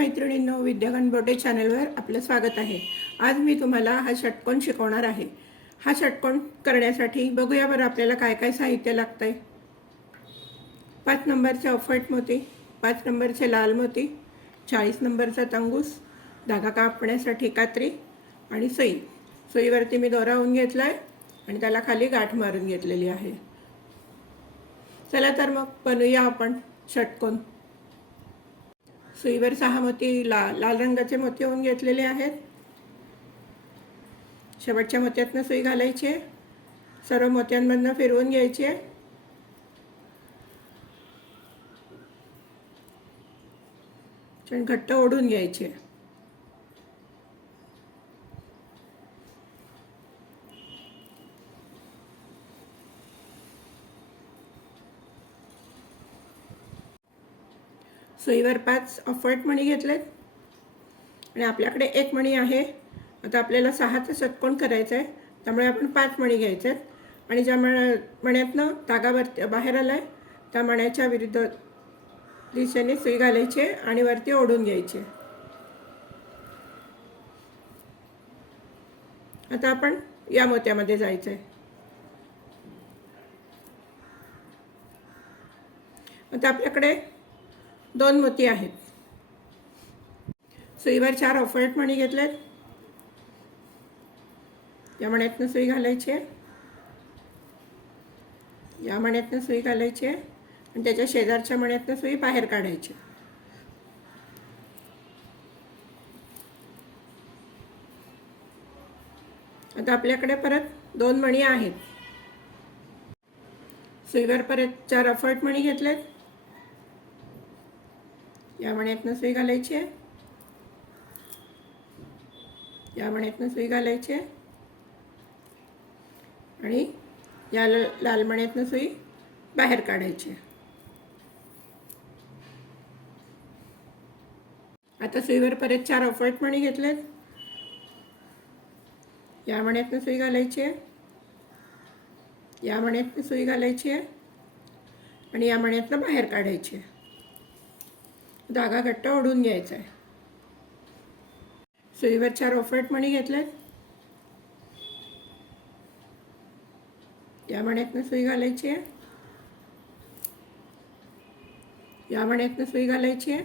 मैत्रिणींनो विद्यागण बोटे चॅनलवर आपलं स्वागत आहे. आज मी तुम्हाला हा षटकोण शिकवणार आहे. हा षटकोण करण्यासाठी बघूया बरं आपल्याला काय काय साहित्य लागतं आहे पाच नंबरचे अफट मोती पाच नंबरचे लाल मोती चाळीस नंबरचा तंगूस धागा कापण्यासाठी कात्री आणि सई. सुईवरती मी दोरावून घेतला आहे आणि त्याला खाली गाठ मारून घेतलेली आहे. चला तर मग बनवूया आपण षटकोन. सुईवर सहा मोती ला लाल रंगाचे मोती होऊन घेतलेले आहेत. शेवटच्या मोत्यातनं सुई घालायची सर्व मोत्यांमधनं फिरवून घ्यायची घट्ट ओढून घ्यायचे सुईवर पाच ऑफर्ट मणी घेतलेत. आणि आपल्याकडे एक मणी आहे. आता आपल्याला सहाचा षटकोन करायचं आहे. त्यामुळे आपण पाच मणी घ्यायचे आहेत आणि ज्या मण मण्यातनं तागावर बाहेर आला आहे त्या मण्याच्या विरुद्ध दिशेने सुई घालायची आहे आणि वरती ओढून घ्यायची आहे. आता आपण या मोत्यामध्ये जायचं आहे आता आपल्याकडे दोन मोती आहेत. सुईवर चार ऑफरेट मणी घेतलेत. या मण्यातनं सुई घालायची आहे. या मण्यातनं सुई घालायची आहे. आणि त्याच्या शेजारच्या मण्यातनं सुई बाहेर काढायची आता आपल्याकडे परत दोन मणी आहेत. सुईवर परत चार अफर्ट मणी घेतलेत. या मण्यातनं सुई घालायची आहे. या मण्यातनं सुई घालायची आहे. आणि या ल लाल मण्यातनं सुई बाहेर काढायची आहे. आता सुईवर परत चार अफट मणी घेतलेत. या मण्यातनं सुई घालायची आहे. या मण्यातनं सुई घालायची आहे. आणि या मण्यातनं बाहेर काढायची आहे. धागा घट्ट ओढून घ्यायचा आहे. सुईवर चार ऑफरेट मणी घेतल्यात या मण्यातनं सुई घालायची आहे. या मण्यातनं सुई घालायची आहे.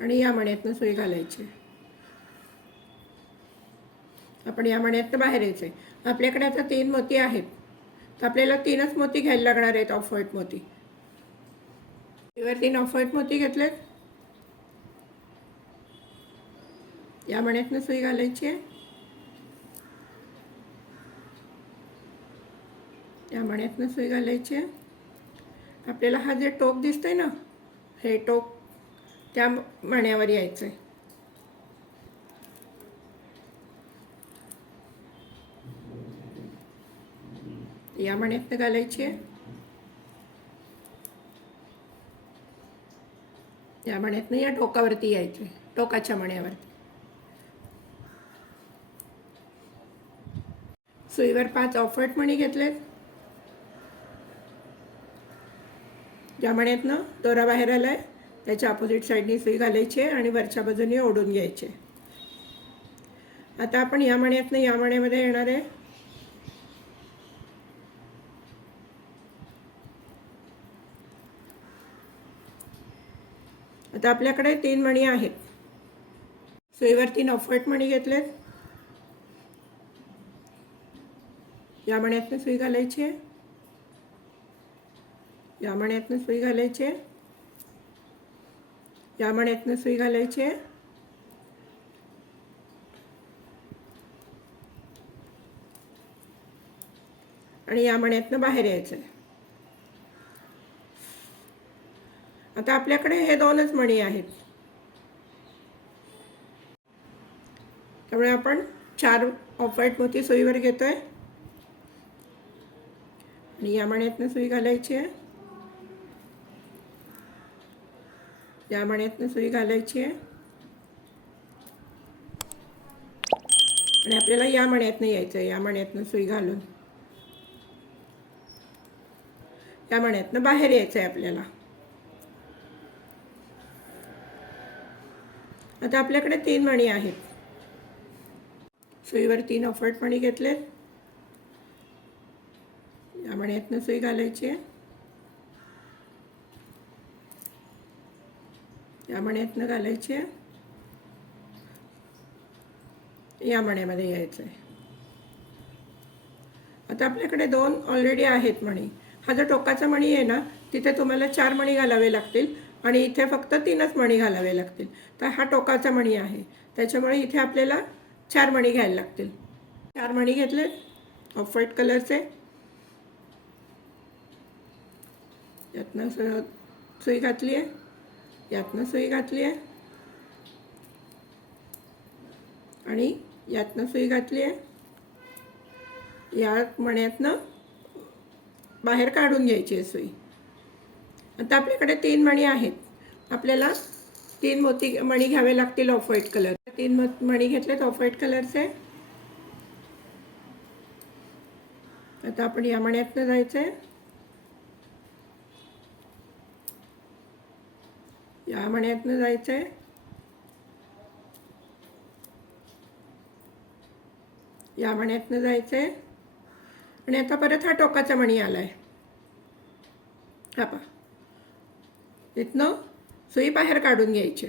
आणि या मण्यातनं सुई घालायची आहे. आपण या मण्यातनं बाहेर यायचं आहे. आपल्याकडे आता तीन मोती आहेत. तर आपल्याला तीनच मोती घ्यायला लागणार आहेत ऑफ व्हाईट मोती. तीन ऑफ व्हाईट मोती घेतलेत. या मण्यातनं सुई घालायची आहे. या मण्यातनं सुई घालायची आहे. आपल्याला हा जे टोक दिसतंय ना हे टोक त्या मण्यावर यायचं आहे या मण्यातनं घालायची आहे. या मण्यातनं या टोकावरती यायचं आहे. टोकाच्या मण्यावरती. सुईवर पाच ऑफर्ट मणी घेतलेत. ज्या मण्यातनं दोरा बाहेर आला आहे त्याच्या अपोजिट साईडनी सुई घालायची आहे आणि वरच्या बाजूने ओढून घ्यायचे आता आपण या मण्यातनं या मण्यामध्ये येणार आहे. आता आपल्याकडे तीन मणी आहेत. सुईवर तीन अफट मणी घेतलेत. या मण्यातनं सुई घालायची आहे. या मण्यातनं सुई घालायची आहे. या मण्यातनं सुई घालायची आहे. आणि या मण्यातनं बाहेर यायचं आहे आता आपल्याकडे हे दोनच मणी आहेत. त्यामुळे आपण चार ऑफाईट मोती सुईवर घेतोय. आणि या मण्यातनं सुई घालायची आहे. या मण्यातनं सुई घालायची आहे. आणि आपल्याला या मण्यातनं यायचं आहे या मण्यातनं सुई घालून. या मण्यातनं बाहेर यायचं आहे आपल्याला. आता आपल्याकडे तीन मणी आहेत. सुईवर तीन ऑफर्ट मणी घेतलेत. या मण्यातनं सुई घालायची आहे. या मण्यातनं घालायची आहे. या मण्यामध्ये यायचं आहे. आता आपल्याकडे दोन ऑलरेडी आहेत मणी. हा जो टोकाचा मणी आहे ना तिथे तुम्हाला चार मणी घालावे लागतील. आणि इथे फक्त तीनच मणी घालावे लागतील. तर हा टोकाचा मणी आहे. त्याच्यामुळे इथे आपल्याला चार मणी घ्यायला लागतील. चार मणी घेतले. ऑफ व्हाईट कलरचे यातनं सुई घातली आहे. यातनं सुई घातली आहे. आणि यातनं सुई घातली आहे. या मण्यातनं बाहेर काढून घ्यायची आहे सुई. आता आपल्याकडे तीन मणी आहेत. आपल्याला तीन मोती मणी घ्यावे लागतील ऑफ व्हाईट कलर तीन मो- मणी घेतलेत ऑफ व्हाईट कलरचे आता आपण या मण्यातनं जायचं आहे या मण्यातनं जायचं आहे या मण्यातनं जायचं आहे आणि आता परत हा टोकाचा मणी आला आहे हा पा तिथनं सुई बाहेर काढून घ्यायची.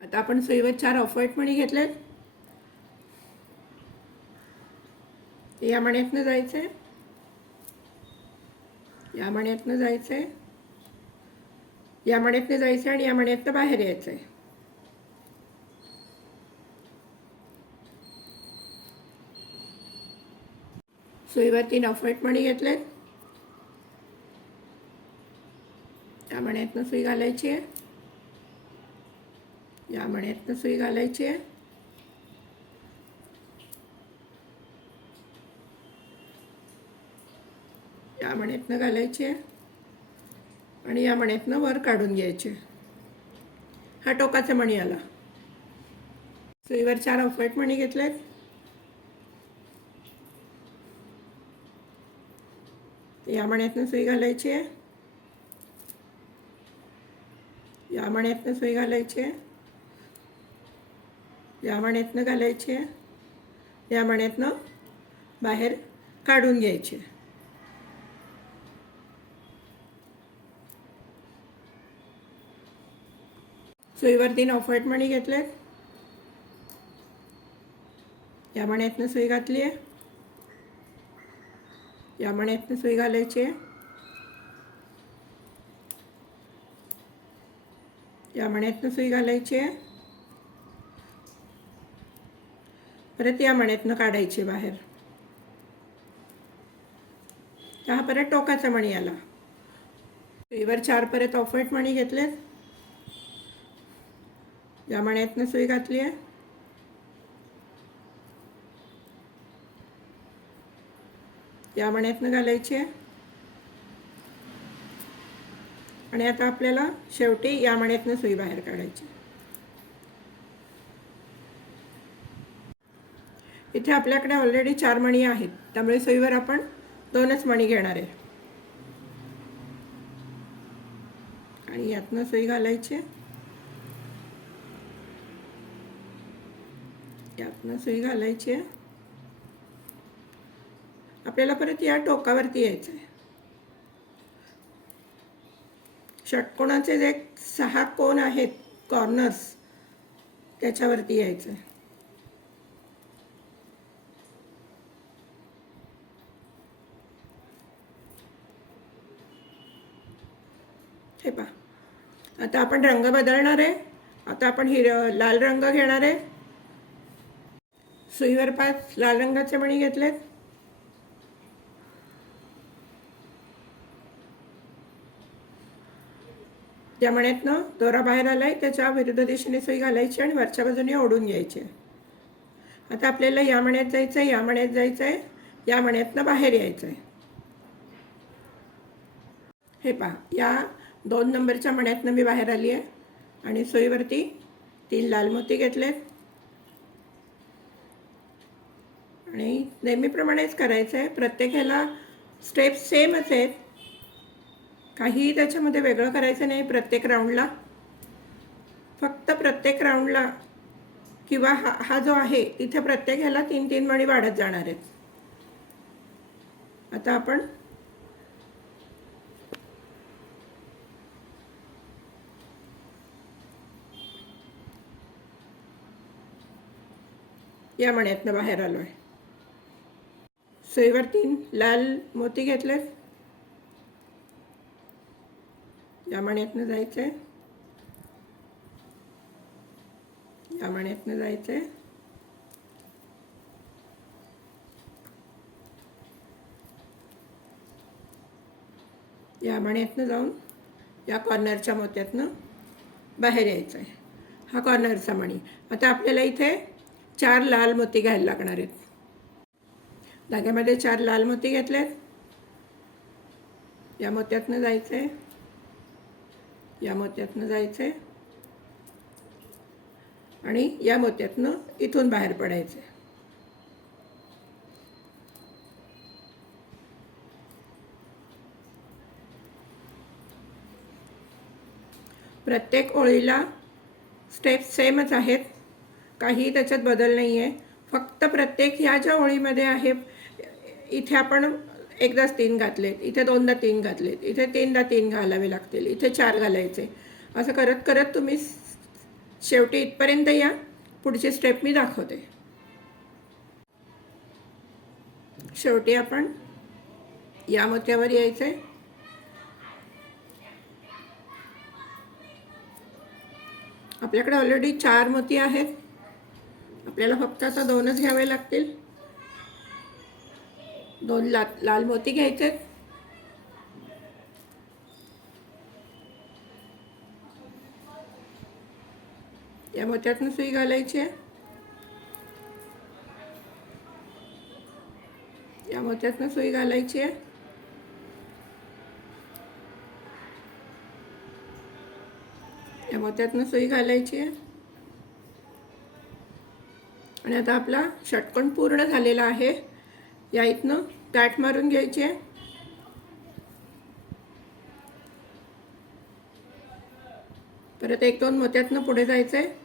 आता आपण सुईवर चार ऑफ व्हाईट मणी घेतलेत. या मण्यातनं जायचं आहे या मण्यातनं जायचं आहे या मण्यातनं जायचं आणि या मण्यातनं बाहेर यायचं आहे सुईवर तीन ऑफ मणी घेतलेत. या मण्यातनं सुई घालायची आहे. या मण्यातनं सुई घालायची आहे. या मण्यातनं घालायची आहे. आणि या मण्यातनं वर काढून घ्यायचे हा टोकाचा मणी आला. सुईवर चार ऑफ मणी घेतलेत. या मण्यातनं सुई घालायची आहे. यामण्यातनं सुई घालायची आहे. यामण्यातनं घालायची आहे. यामण्यातनं बाहेर काढून घ्यायची सुईवर तीन ऑफ व्हाईट मणी घेतलेत. या मण्यातनं सुई घातली आहे. या मण्यातनं सुई घालायची आहे. या मण्यातनं सुई घालायची आहे. परत या मण्यातनं काढायची बाहेर. हा परत टोकाचा मणी आला. सुईवर चार परत ऑफ मणी घेतलेत. या मण्यातनं सुई घातली आहे. या मण्यातनं घालायची आहे. आणि आता आपल्याला शेवटी या मण्यातनं सुई बाहेर काढायची. इथे आपल्याकडे ऑलरेडी चार मणी आहेत. त्यामुळे सुईवर आपण दोनच मणी घेणार आहे. आणि यातनं सुई घालायची. यातनं सुई घालायची. आहे आपल्याला परत या टोकावरती यायचं आहे षटकोणाचे जे सहा कोण आहेत कॉर्नर्स त्याच्यावरती यायचं. आहे हे पहा. आता आपण रंग बदलणार आहे. आता आपण हिर लाल रंग घेणार आहे. सुईवर पाच लाल रंगाचे मणी घेतलेत. त्या मण्यातनं दोरा बाहेर आलाय त्याच्या विरुद्ध दिशेने सुई घालायची आणि वरच्या बाजूने ओढून घ्यायची. आता आपल्याला या मण्यात जायचं आहे या मण्यात जायचं आहे या मण्यातनं बाहेर यायचं आहे हे पहा या दोन नंबरच्या मण्यातनं मी बाहेर आली आहे आणि सोयीवरती तीन लाल मोती घेतलेत. आणि नेहमीप्रमाणेच करायचं आहे प्रत्येक ह्याला स्टेप सेमच आहेत. काहीही त्याच्यामध्ये वेगळं करायचं नाही प्रत्येक राऊंडला फक्त प्रत्येक राऊंडला किंवा हा हा जो आहे इथे प्रत्येक ह्याला तीन तीन मणी वाढत जाणार आहेत. आता आपण या मण्यातनं बाहेर आलो आहे सुईवर तीन लाल मोती घेतलेत. या मण्यातनं जायचं आहे या मण्यातनं जायचं आहे या मण्यातनं जाऊन या कॉर्नरच्या मोत्यातनं बाहेर यायचं आहे हा कॉर्नरचा मणी. आता आपल्याला इथे चार लाल मोती घ्यायला लागणार आहेत. धाग्यामध्ये चार लाल मोती घेतलेत. या मोत्यातनं जायचं आहे या मोत्यातनं जायचं आहे आणि या मोत्यातनं इथून बाहेर पडायचं आहे प्रत्येक ओळीला स्टेप सेमच आहेत. काही त्याच्यात बदल नाही आहे फक्त प्रत्येक ह्या ज्या ओळीमध्ये आहे इथे आपण एकदाच तीन घातलेत इथे दोनदा तीन घातलेत इथे तीनदा तीन घालावे लागतील इथे चार घालायचे. असं करत करत तुम्ही शेवटी इथपर्यंत या पुढची स्टेप मी दाखवते. शेवटी आपण या मोत्यावर यायचं आहे आपल्याकडे ऑलरेडी चार मोती आहेत. आपल्याला फक्त आता दोनच घ्यावे लागतील. दोन ला लाल मोती घ्यायचे. या मोत्यातनं सुई घालायची आहे. या मोत्यातनं सुई घालायची आहे. या मोत्यातनं सुई घालायची आहे. आणि आता आपला षटकोण पूर्ण झालेला आहे. या इथनं गाठ मारून घ्यायची आहे. परत एक दोन मोत्यातनं पुढे जायचं आहे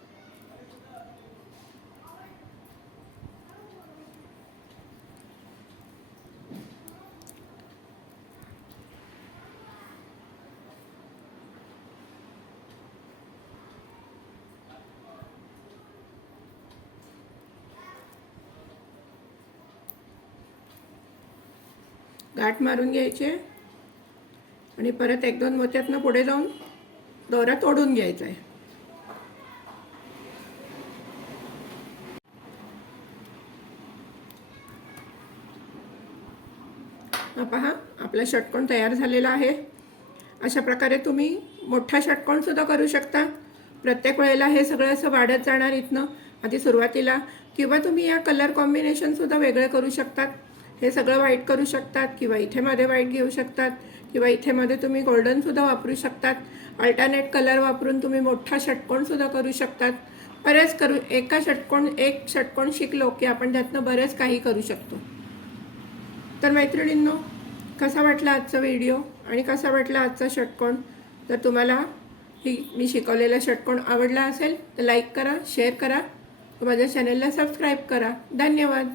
गाठ मारून घ्यायचे आणि परत एक दोन मोत्यातनं पुढे जाऊन दोरा तोडून घ्यायचा आहे पहा आपला षटकोण तयार झालेला आहे. अशा प्रकारे तुम्ही मोठा षटकोणसुद्धा करू शकता. प्रत्येक वेळेला हे सगळं असं वाढत जाणार इथनं आधी सुरुवातीला किंवा तुम्ही या कलर कॉम्बिनेशन सुद्धा वेगळे करू शकतात. हे सगळं व्हाईट करू शकतात किंवा इथे मध्ये व्हाईट घेऊ शकतात किंवा इथे मध्ये तुम्ही गोल्डन सुद्धा वापरू शकतात. अल्टरनेट कलर वापरून तुम्ही मोठा षटकोन सुद्धा करू शकतात. बरेच करू एका षटकोण एक षटकोण शिकलो की आपण त्यातनं बरेच काही करू शकतो. तर मैत्रिणींनो कसा वाटला आजचा व्हिडिओ आणि कसा वाटला आजचा षटकोण जर तुम्हाला ही मी शिकवलेला षटकोण आवडला असेल तर लाईक करा शेअर करा. माझ्या चॅनलला सबस्क्राईब करा. धन्यवाद.